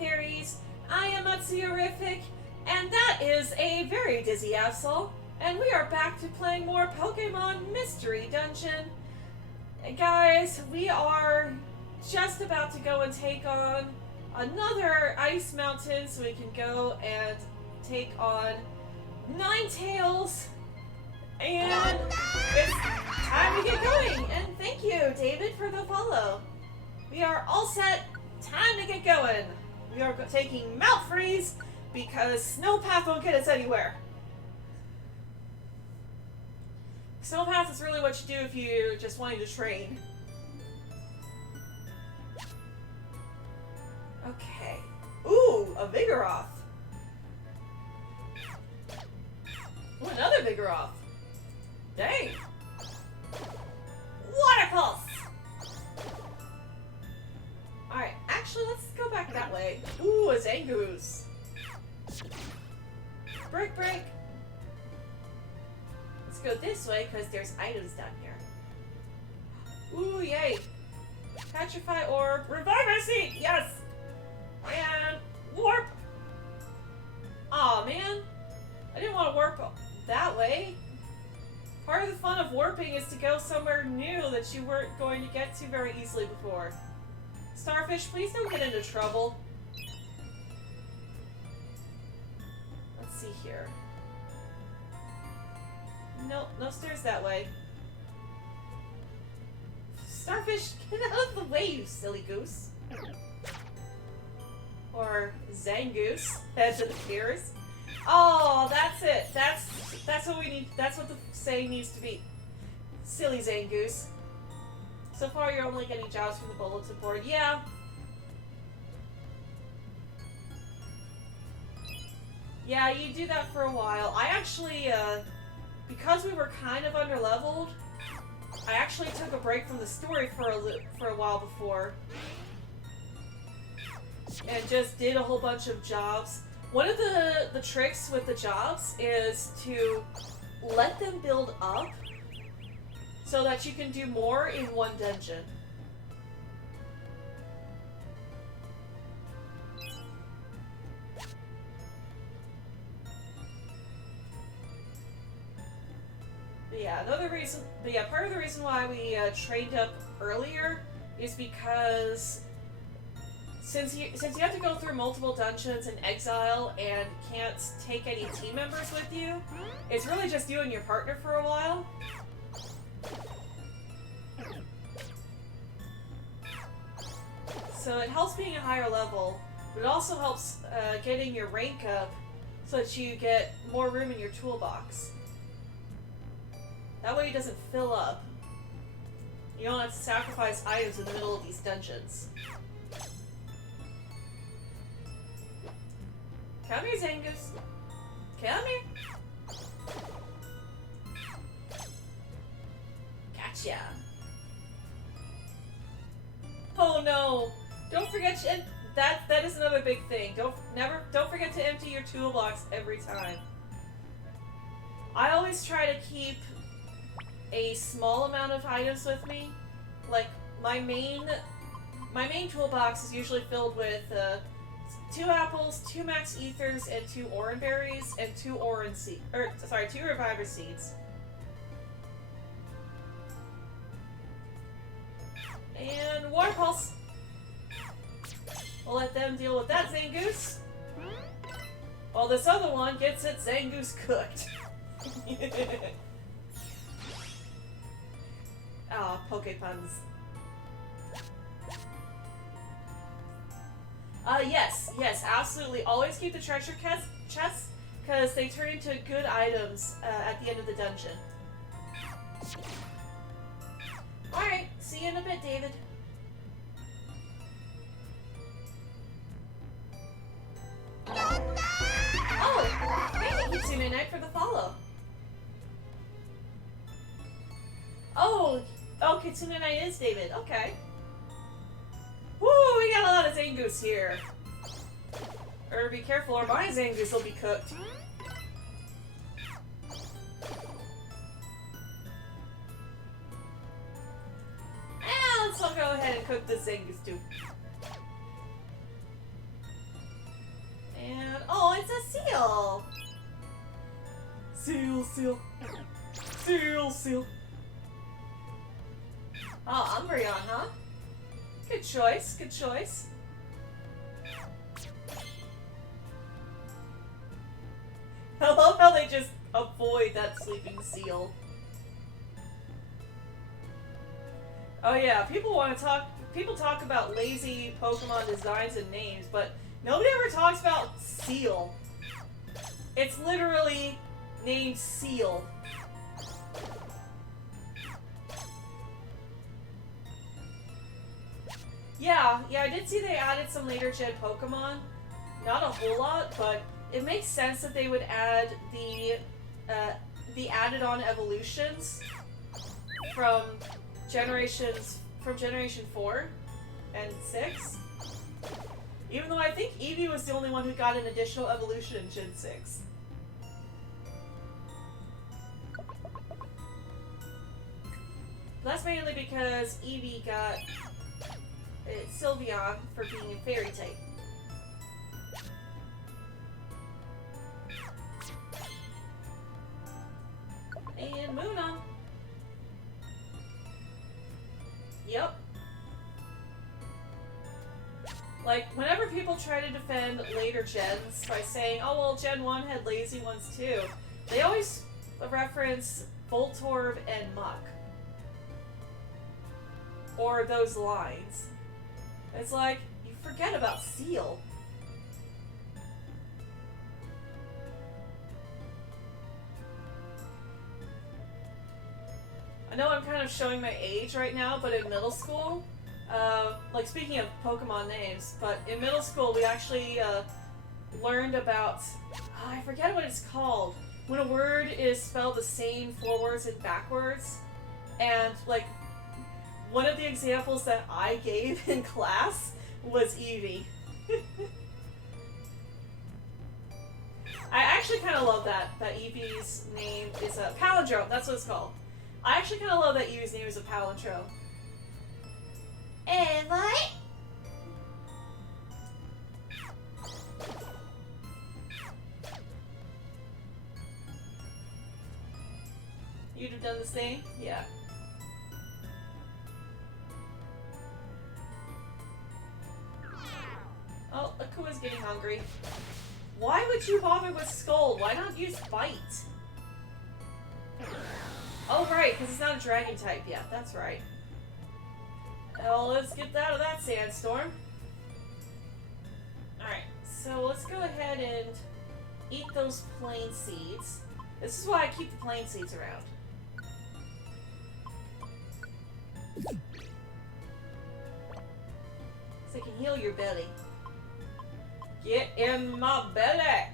Fairies. I am Matsuyorific, and that is a very dizzy Absol, and we are back to playing more Pokemon Mystery Dungeon. Guys, we are just about to go and take on another ice mountain so we can go and take on Ninetales, and it's time to get going. And thank you, David, for the follow. We are all set. Time to get going. We are taking Mount Freeze because Snowpath won't get us anywhere. Snowpath is really what you do if you're just wanting to train. Okay. Ooh, a Vigoroth. Ooh, another Vigoroth. Dang. Water Pulse! Alright, actually, let's go back that way. Ooh, a Zangoose. Break, break. Let's go this way, because there's items down here. Ooh, yay. Petrify Orb. Reviver Seed! Yes! And warp! Aw, man. I didn't want to warp that way. Part of the fun of warping is to go somewhere new that you weren't going to get to very easily before. Starfish, please don't get into trouble. Let's see here. No, no stairs that way. Starfish, get out of the way, you silly goose. Or Zangoose, head to the fears. Oh, that's it. That's what we need. That's what the saying needs to be. Silly Zangoose. So far, you're only getting jobs from the bulletin board. Yeah. Yeah, you do that for a while. I actually, because we were kind of underleveled, I actually took a break from the story for a while before. And just did a whole bunch of jobs. One of the tricks with the jobs is to let them build up so that you can do more in one dungeon. But yeah, part of the reason why we trained up earlier is because since you have to go through multiple dungeons in exile and can't take any team members with you, it's really just you and your partner for a while. So it helps being a higher level, but it also helps getting your rank up so that you get more room in your toolbox. That way it doesn't fill up. You don't have to sacrifice items in the middle of these dungeons. Come here, Zangoose. Come here. Gotcha. Oh no! Don't forget that is another big thing. Don't forget to empty your toolbox every time. I always try to keep a small amount of items with me. Like my main toolbox is usually filled with 2 apples, 2 max ethers, and 2 oran berries, and 2 reviver seeds. And Water Pulse. We'll let them deal with that Zangoose. While this other one gets its Zangoose cooked. Ah, oh, Pokepuns. Yes, absolutely. Always keep the treasure chests, because they turn into good items at the end of the dungeon. Alright, see you in a bit, David. Oh, thank you, Kitsune Knight, for the follow. Oh, Kitsune Knight is David. Okay. Woo, we got a lot of Zangoose here. Or be careful, or my Zangoose will be cooked. Let's all go ahead and cook this Zangoose too. Seal! Seal, seal. Seal, seal. Oh, Umbreon, huh? Good choice, good choice. I love how they just avoid that sleeping seal. Oh yeah, people talk about lazy Pokemon designs and names, but nobody ever talks about Seal. It's literally named Seal. Yeah, I did see they added some later gen Pokemon. Not a whole lot, but it makes sense that they would add the added on evolutions from Generation 4 and 6. Even though I think Eevee was the only one who got an additional evolution in Gen 6. That's mainly because Eevee got Sylveon for being a fairy type. And Munna. Yep. Like, whenever people try to defend later gens by saying, oh well, Gen 1 had lazy ones too, they always reference Voltorb and Muk. Or those lines. It's like, you forget about Seal. I know I'm kind of showing my age right now, but in middle school, like speaking of Pokemon names, but in middle school we actually learned about, I forget what it's called, when a word is spelled the same forwards and backwards, and like, one of the examples that I gave in class was Eevee. I actually kind of love that Eevee's name is a palindrome, that's what it's called. I actually kind of love that Eevee's name is a palindrome. And what? You'd have done the same? Yeah. Oh, Akua's getting hungry. Why would you bother with Scold? Why not use Bite? Oh, right, because it's not a dragon type yet. That's right. Well, let's get out of that sandstorm. Alright, so let's go ahead and eat those plain seeds. This is why I keep the plain seeds around. So they can heal your belly. Get in my belly!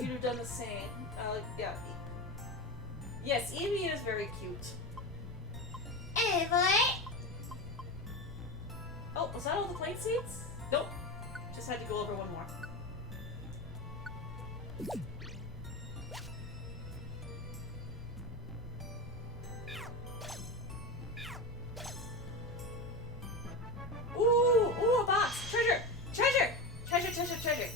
You'd have done the same. Yeah. Yes, Eevee is very cute. Hey, boy! Oh, was that all the plain seeds? Nope. Just had to go over one more. Ooh, a box! Treasure! Treasure! Treasure, treasure, treasure!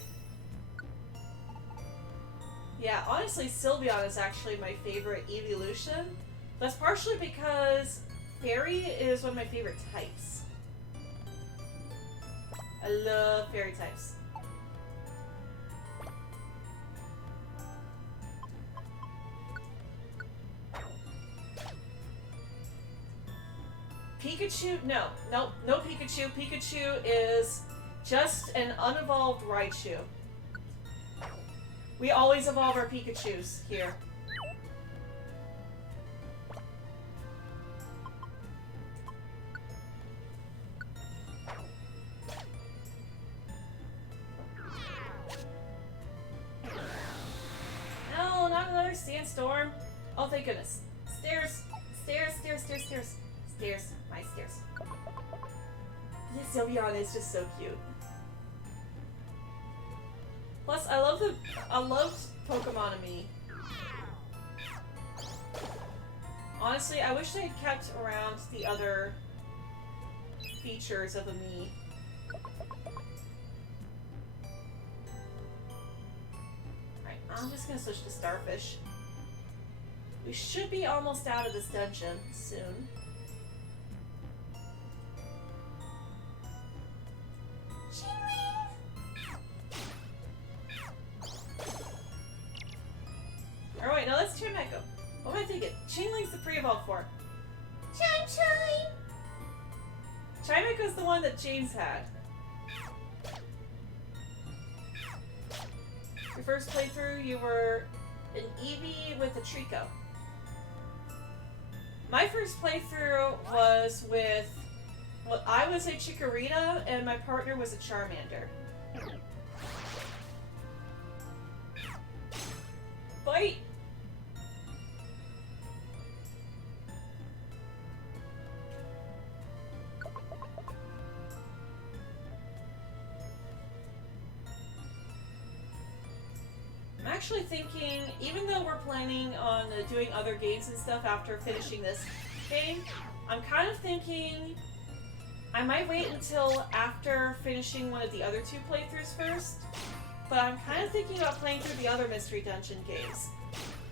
Yeah, honestly, Sylveon is actually my favorite evolution. That's partially because Fairy is one of my favorite types. I love fairy types. Pikachu? No. Nope. No Pikachu. Pikachu is just an unevolved Raichu. We always evolve our Pikachus here. No, not another sandstorm. Oh, thank goodness. Stairs. Stairs, stairs, stairs, stairs. Stairs. My stairs. This Sylveon is just so cute. Plus, I loved Pokemonomy. Honestly, I wish they had kept around the other features of a Mii. I'm just gonna switch to Starfish. We should be almost out of this dungeon soon. Chingling! Oh wait, no, that's Chimeco. What am I thinking? Chingling's the pre-evolved form. Chime chime! Chimeco's the one that James had. Your first playthrough, you were an Eevee with a Trico. My first playthrough was with... Well, I was a Chikorita, and my partner was a Charmander. Bite! I'm actually thinking, even though we're planning on doing other games and stuff after finishing this game, I'm kind of thinking I might wait until after finishing one of the other two playthroughs first, but I'm kind of thinking about playing through the other Mystery Dungeon games.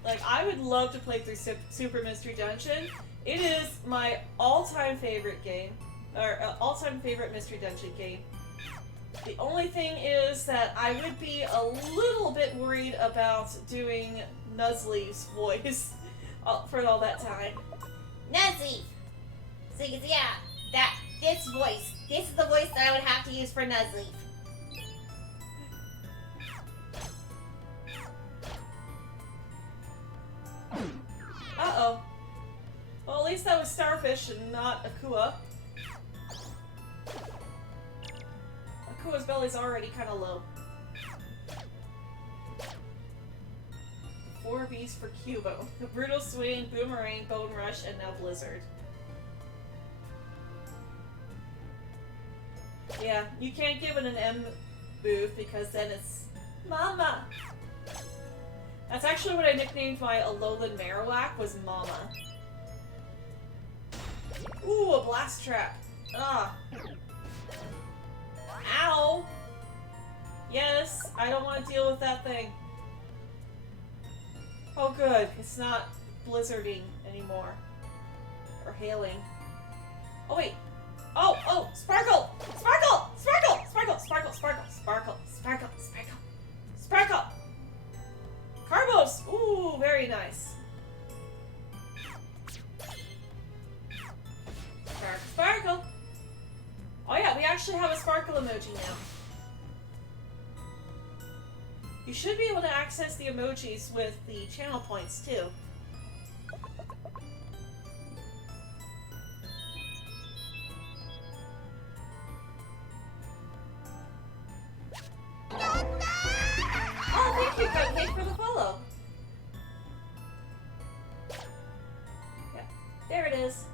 Like, I would love to play through Super Mystery Dungeon. It is my all-time favorite game, or all-time favorite Mystery Dungeon game. The only thing is that I would be a little bit worried about doing Nuzleaf's voice for all that time. Nuzleaf! So you can see, yeah, this voice. This is the voice that I would have to use for Nuzleaf. Uh-oh. Well, at least that was Starfish and not Akua. Akua's belly's already kind of low. 4 Bs for Cubo. Brutal Swing, Boomerang, Bone Rush, and now Blizzard. Yeah, you can't give it an M booth because then it's Mama. That's actually what I nicknamed my Alolan Marowak, was Mama. Ooh, a blast trap. Ah. Ow! Yes, I don't want to deal with that thing. Oh good, it's not blizzarding anymore. Or hailing. Oh wait. Oh! Sparkle! Sparkle! Sparkle! Sparkle! Sparkle! Sparkle! Sparkle! Sparkle! Sparkle! Sparkle! Carbos! Ooh, very nice. Sparkle! Oh yeah, we actually have a sparkle emoji now. You should be able to access the emojis with the channel points too. Oh, thank you, Cupcake, for the follow. Yeah, there it is.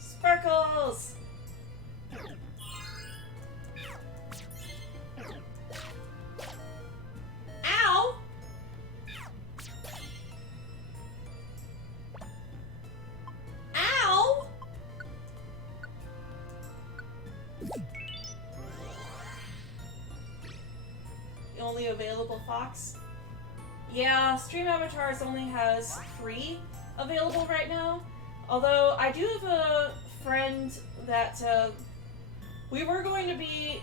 Sparkles! Ow! Ow! The only available Fox? Yeah, Stream Avatars only has 3 available right now. Although, I do have a friend that, we were going to be...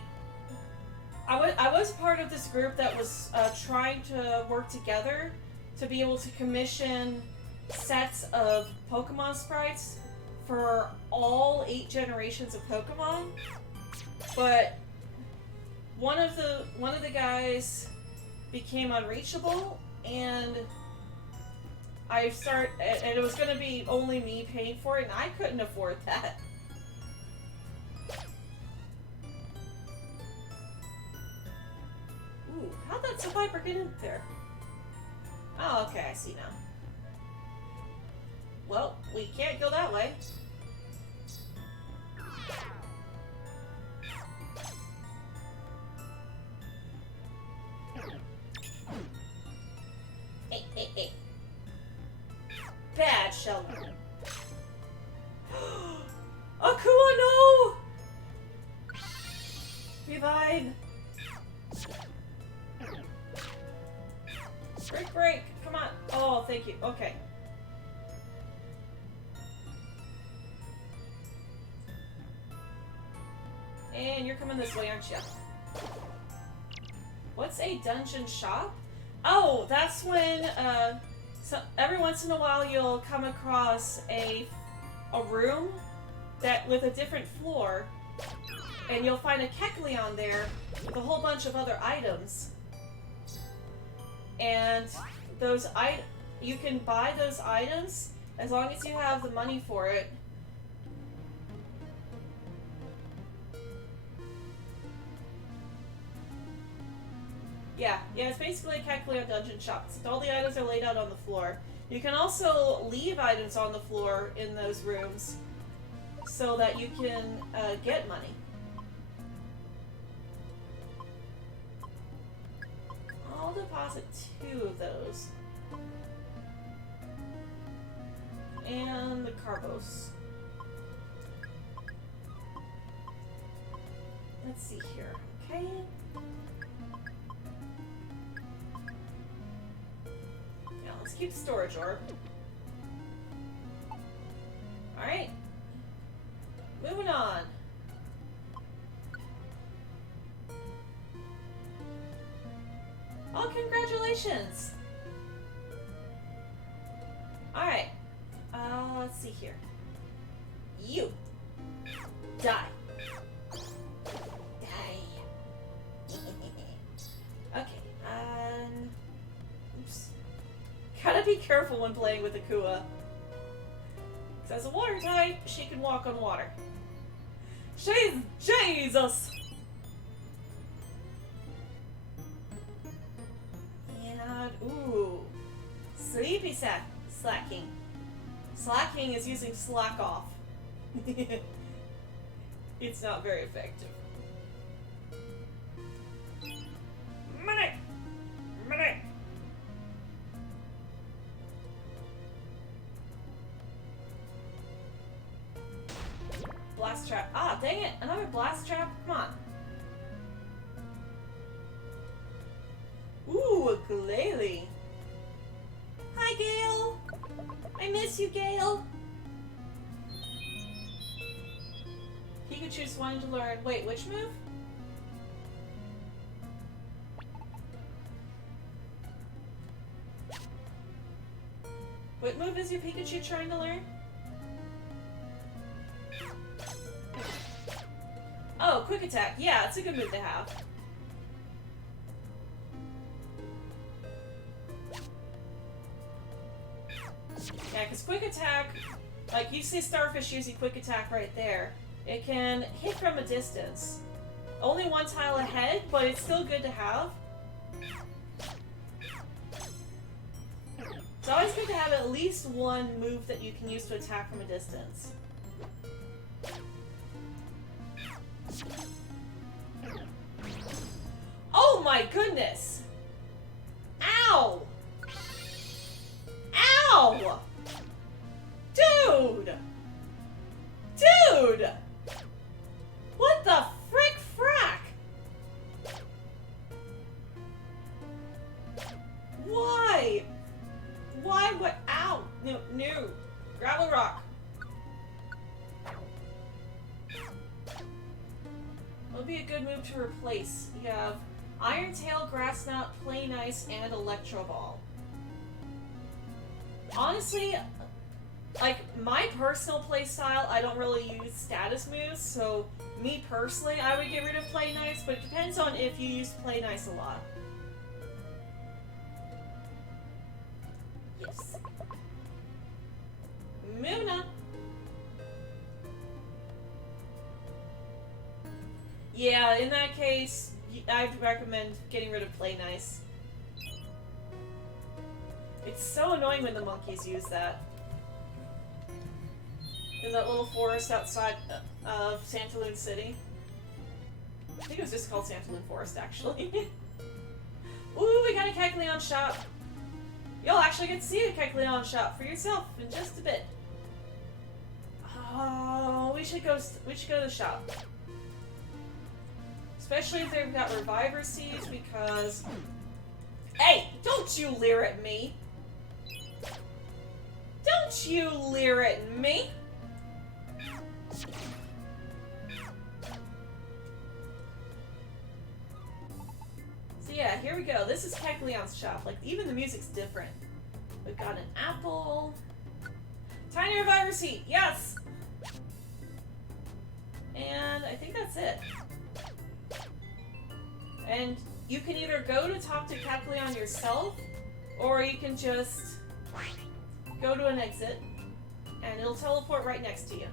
I was part of this group that was trying to work together to be able to commission sets of Pokemon sprites for all 8 generations of Pokemon. But one of the guys became unreachable, and and it was going to be only me paying for it, and I couldn't afford that. Ooh, how'd that Survivor get in there? Oh, okay, I see now. Well, we can't go that way. Hey. Bad Sheldon. Akua, no! Revive. Okay. And you're coming this way, aren't you? What's a dungeon shop? Oh, that's when, so every once in a while you'll come across a room that with a different floor, and you'll find a Kecleon there with a whole bunch of other items. And those you can buy those items as long as you have the money for it. Yeah, it's basically a Kecleon dungeon shop. So all the items are laid out on the floor. You can also leave items on the floor in those rooms so that you can get money. I'll deposit 2 of those. And the Carbos. Let's see here. Okay. Yeah, let's keep the storage orb. Alright. Moving on. Oh, congratulations! Alright. Let's see here. You. Die. Okay, oops. Gotta be careful when playing with Akua. Because as a water type, she can walk on water. She's Jesus! And, ooh. Sleepy slacking. Slacking is using slack off. It's not very effective. Money! Money! Blast trap. Ah, dang it! Another blast trap? Come on. Ooh, a Glalie. Hi, Gale! I miss you, Gale! Pikachu's wanting to learn. Wait, which move? What move is your Pikachu trying to learn? Oh, Quick Attack. Yeah, it's a good move to have. Yeah, because Quick Attack, like you see Starfish using Quick Attack right there, it can hit from a distance. Only one tile ahead, but it's still good to have. It's always good to have at least one move that you can use to attack from a distance. Oh my goodness! Ow! Ow! Dude! Dude! What the frick frack? Why? Why? What? Ow! No, no. Gravel rock. What would be a good move to replace? You have Iron Tail, Grass Knot, Play Nice, and Electro Ball. Honestly, like, my personal playstyle, I don't really use status moves, so me personally, I would get rid of Play Nice, but it depends on if you use Play Nice a lot. Yes. Moving on. Yeah, in that case, I'd recommend getting rid of Play Nice. It's so annoying when the monkeys use that. In that little forest outside of Santaloon City. I think it was just called Santaloon Forest, actually. Ooh, we got a Kecleon shop. You'll actually get to see a Kecleon shop for yourself in just a bit. Oh, we should go to the shop. Especially if they've got Reviver Seeds, because... Hey! Don't you leer at me! Don't you leer at me! So yeah, here we go. This is Kecleon's shop. Like, even the music's different. We've got an apple. Tiny Reviver Seat, yes! And I think that's it. And you can either go to talk to Kecleon yourself, or you can just go to an exit, and it'll teleport right next to you.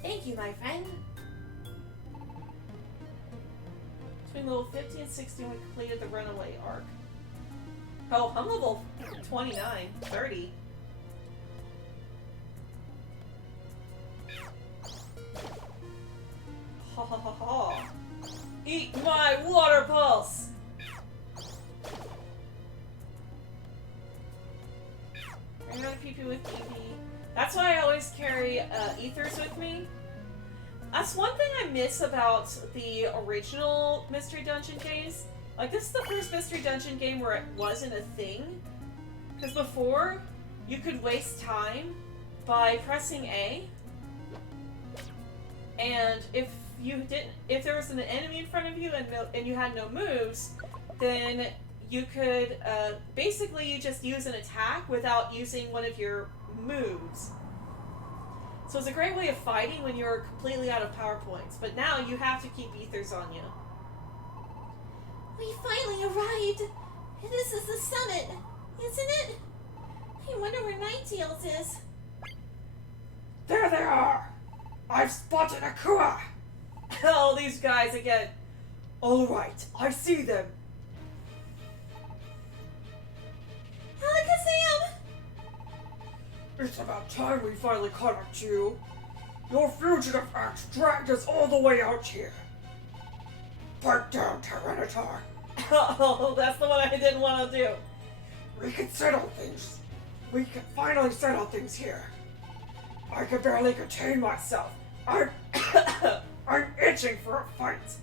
Thank you, my friend. Between level 50 and 60, we completed the Runaway arc. Oh, I'm level 29, 30. Ha ha ha ha. Eat my water pulse! I'm gonna PP with Eevee. That's why I always carry ethers with me. That's one thing I miss about the original Mystery Dungeon games. Like, this is the first Mystery Dungeon game where it wasn't a thing. Because before, you could waste time by pressing A. And if there was an enemy in front of you and you had no moves, then you could, basically you just use an attack without using one of your moves. So it's a great way of fighting when you're completely out of power points. But now you have to keep ethers on you. We finally arrived. This is the summit, isn't it? I wonder where Ninetales is. There they are! I've spotted a Kua! Oh, these guys again. Alright, I see them. Alakazam! It's about time we finally caught up to you. Your fugitive acts dragged us all the way out here. Pipe down, Tyranitar. Oh, that's the one I didn't want to do. We can settle things. We can finally settle things here. I can barely contain myself. I'm itching for a fight.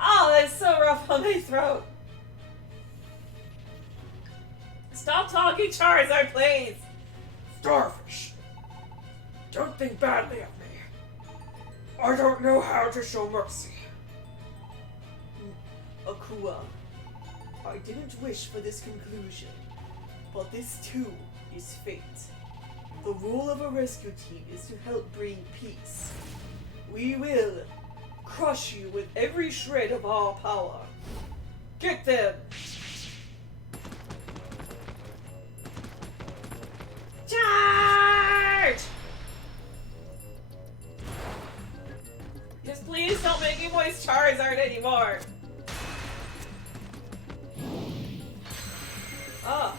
Oh, that's so rough on my throat. Stop talking, Charizard, please. Starfish. Don't think badly of me. I don't know how to show mercy. Akua, I didn't wish for this conclusion, but this too is fate. The role of a rescue team is to help bring peace. We will crush you with every shred of our power. Get them! Charge! Just please don't make me voice Charizard anymore. Oh.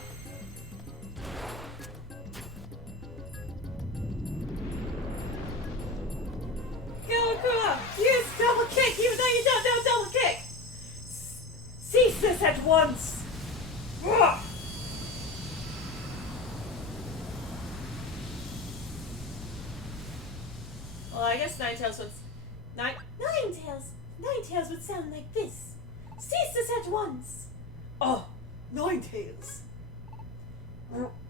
Go, Akua! Use double kick even though you don't know double kick! Cease this at once! Ugh! Well, I guess Ninetales would... Ninetales would sound like this. Cease this at once. Oh, Ninetales.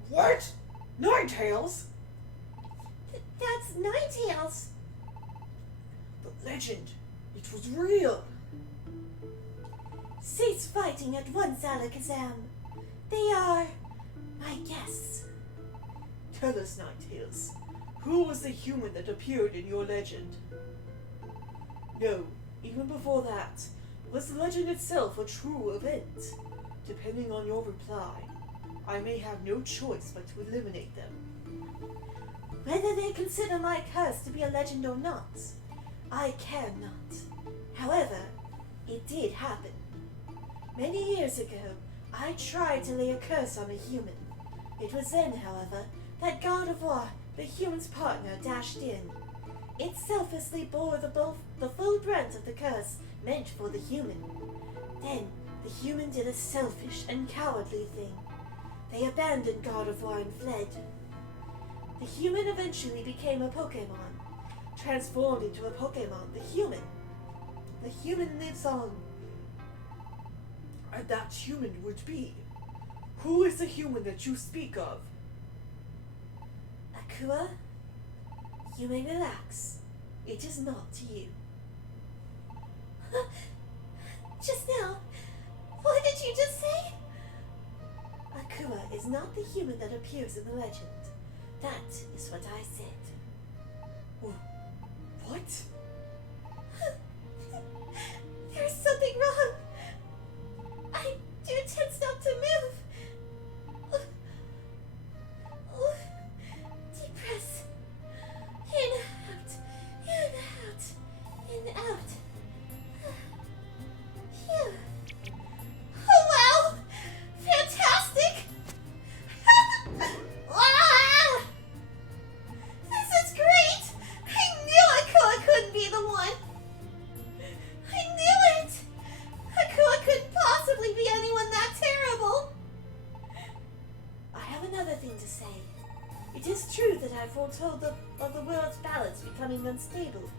What? Ninetales? That's Ninetales. The legend. It was real. Cease fighting at once, Alakazam. They are my guests. Tell us, Ninetales. Who was the human that appeared in your legend? No, even before that, was the legend itself a true event? Depending on your reply, I may have no choice but to eliminate them. Whether they consider my curse to be a legend or not, I care not. However, it did happen. Many years ago, I tried to lay a curse on a human. It was then, however, that God of War, the human's partner, dashed in. It selflessly bore the full brunt of the curse meant for the human. Then, the human did a selfish and cowardly thing. They abandoned God of War and fled. The human eventually became a Pokemon, transformed into a Pokemon, the human. The human lives on. And that human would be? Who is the human that you speak of? Akua, you may relax. It is not you. Just now, what did you just say? Akua is not the human that appears in the legend. That is what I said. What? There's something wrong. I do tense not to move. Deep breaths. In, out, in, out, in, out. Phew. Oh, wow! Fantastic! Ah! This is great! I knew Akua couldn't be the one! I knew it! Akua couldn't possibly be anyone that terrible! I have another thing to say. It is true that I foretold of the world's balance becoming unstable.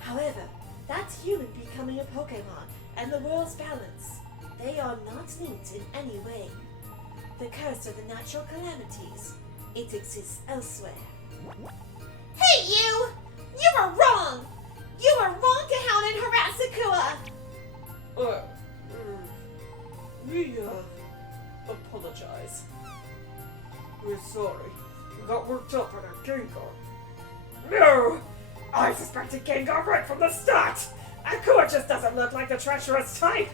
However, that human becoming a Pokemon and the world's balance, they are not linked in any way. The curse of the natural calamities, it exists elsewhere. Hey you! You were wrong! You were wrong to hound and harass Akua! We apologize. We're sorry. We got worked up on our Gengar. No! I suspected Gengar right from the start! Akua just doesn't look like the treacherous type!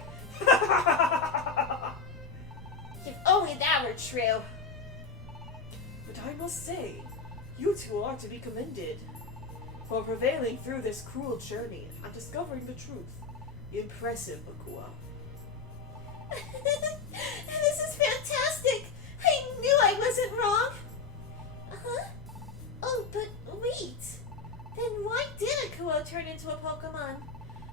If only that were true. But I must say, you two are to be commended for prevailing through this cruel journey and discovering the truth. Impressive, Akua. This is fantastic! I knew I wasn't wrong! Uh-huh. Oh, but wait. Then why did Akua turn into a Pokemon?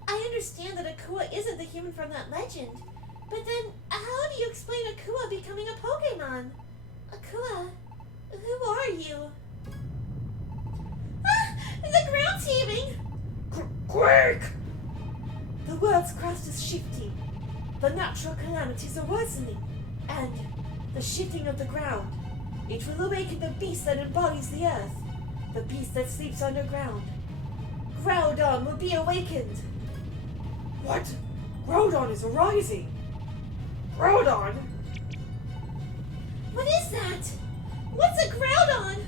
I understand that Akua isn't the human from that legend. But then, how do you explain Akua becoming a Pokemon? Akua, who are you? Ah! The ground's heaving! Quick! The world's crust is shifting. The natural calamities are worsening. And the shifting of the ground. It will awaken the beast that embodies the earth. The beast that sleeps underground. Groudon will be awakened. What? Groudon is arising! Groudon? What is that? What's a Groudon?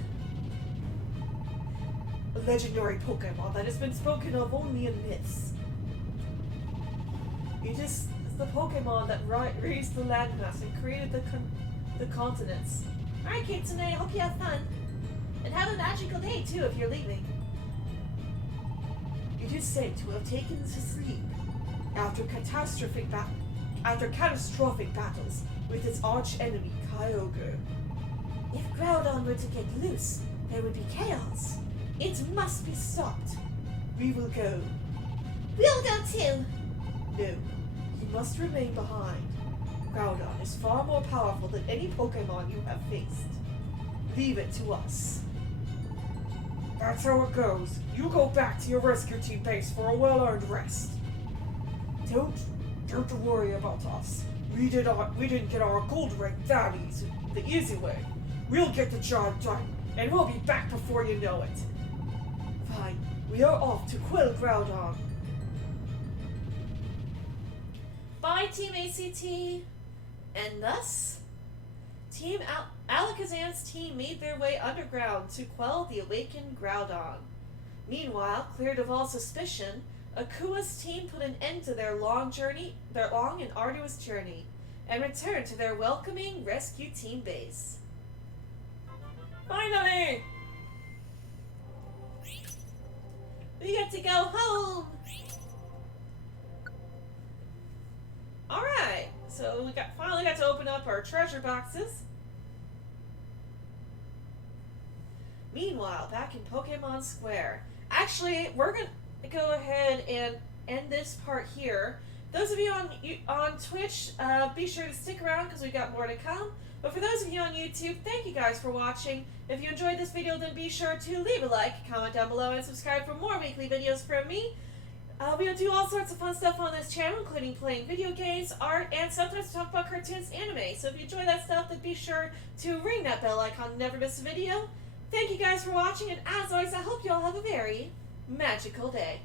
A legendary Pokemon that has been spoken of only in myths. It is the Pokemon that raised the landmass and created the continents. Alright, Kitsune, I hope you have fun. And have a magical day, too, if you're leaving. It is said to have taken to sleep after catastrophic battles with its arch enemy, Kyogre. If Groudon were to get loose, there would be chaos. It must be stopped. We will go. We'll go too. No, you must remain behind. Groudon is far more powerful than any Pokemon you have faced. Leave it to us. That's how it goes. You go back to your rescue team base for a well-earned rest. Don't worry about us. We didn't get our gold ring that easy, the easy way. We'll get the job done, and we'll be back before you know it. Fine, we are off to quell Groudon. Bye, Team ACT. And thus, Team Alakazam's team made their way underground to quell the awakened Groudon. Meanwhile, cleared of all suspicion, Akua's team put an end to their long and arduous journey, and returned to their welcoming rescue team base. Finally! We get to go home! Alright, so we finally got to open up our treasure boxes. Meanwhile, back in Pokemon Square. Actually, we're going to go ahead and end this part here. Those of you on Twitch, be sure to stick around because we got more to come. But for those of you on YouTube, thank you guys for watching. If you enjoyed this video, then be sure to leave a like, comment down below, and subscribe for more weekly videos from me. We do all sorts of fun stuff on this channel, including playing video games, art, and sometimes talk about cartoons and anime. So if you enjoy that stuff, then be sure to ring that bell icon to never miss a video. Thank you guys for watching, and as always, I hope you all have a very magical day.